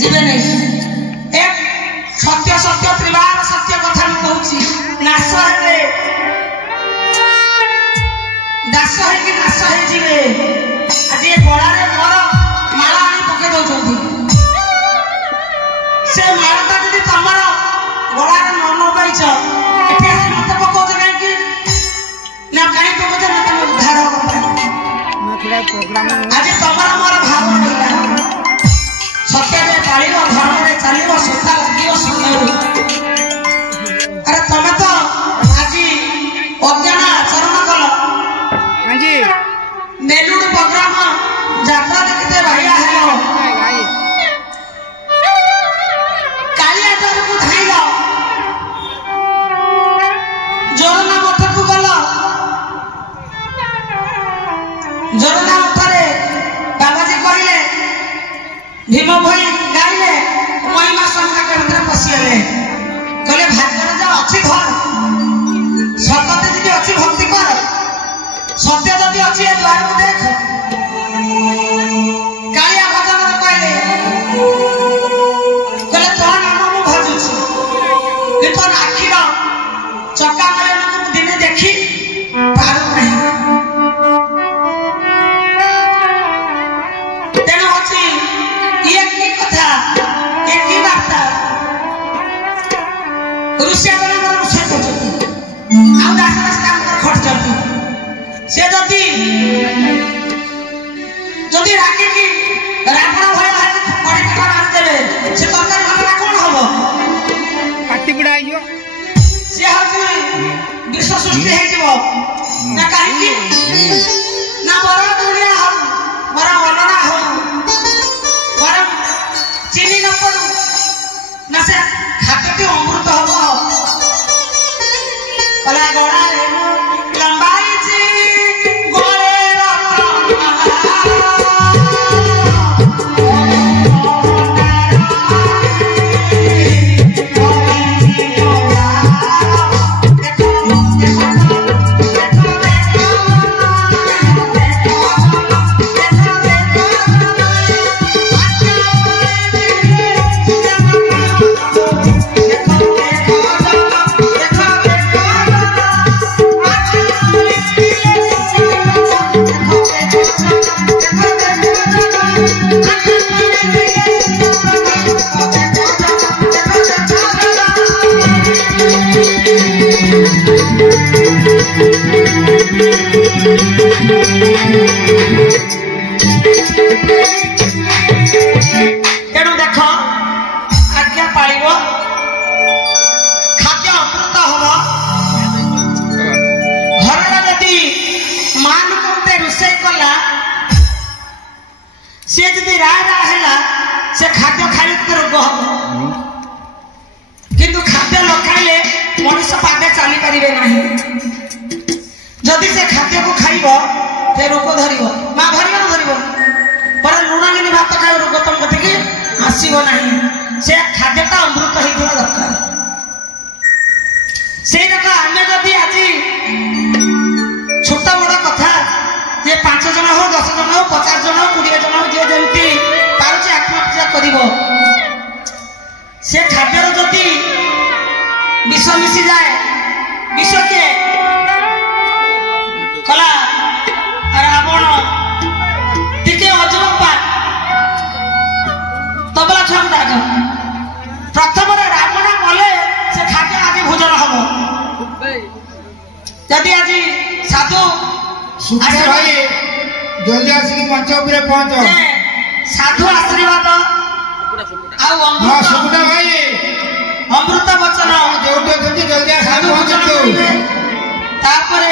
जीवे नहीं एक सत्य सत्य त्रिवार सत्य कथा कहूँ नाश हे दास है नाश है जीवे आज ये गलारे मोर माला आनी पके दौरान से मालाटा जी तुम गलारे मन पाइछ ये मत पकाच कहीं ना कहीं पकाच ना तुम उद्धार आज तुम मोर भाव सत्य पाल धर्म चलो सूता लगे सुंदर अरे तुम तो आज अज्ञान आचरण कल नेलुड़ प्रोग्राम यात्रा देखते भाइया हेलो कालिया डर को धाइल जोरना मठ को गल जोरना मठरे बाबाजी कहले भीम भाई गाइले महिमा संख्या के पशिगले कहले भाग्य जा अच्छी घर सतते जी अच्छी भक्ति कर सत्य जदि अच्छी द्वार को देख कालिया भजन कहले कहले तो नाम मु भजुछि कि तो आखिर चका मारे दिने देखी पारू नहीं तेणु अच्छी ये की कथा ये की वार्ता ऋषि रोषे आउ दास दास काम कर खट से जदि राखी की रावण भय कड़ी कटा मार देवे से तरकारी घटना कौन हम काटी बुड़ा आइयो से विश्व सृष्टि हो ना कहीं ना बर दुनिया हो बर वलना हो बर चीनी न पड़ू ना से खाद्यटी अमृत हम कला गड़ा लंबाई तेणु देख आज्ञा पाल खाद्य अमृत हम घर जदि माँ लोक रोषे कला सी जी है से खाद्य खाई रोग हम किंतु खाद्य न खाइले मनुष्य पादे चली पारे ना जदि से खाद्य को खाइब से रोग धर माँ धर ना धर पर लुणागिनी भात खाए रोग तुम कति आसब ना से खाद्यटा अमृत होता दरकार से आम जदि आज छोट बड़ कथा जे 5 जन हो 10 जन हो 50 जन हो 20 जन हो जे जमी पारे आत्महत्या कर से खाद्यर जदि विष मिसी जाए विष के कला रावण टिके अजबा तबला छंदा प्रथम रावण मले से खाद्य आज भोजन हम जदि आज साधु भाई जल्दी आसिक मंच उपर पहुंच साधु आशीर्वाद सुकुटा भाई अमृत वचन जो जल्दी साधु भोजन तापर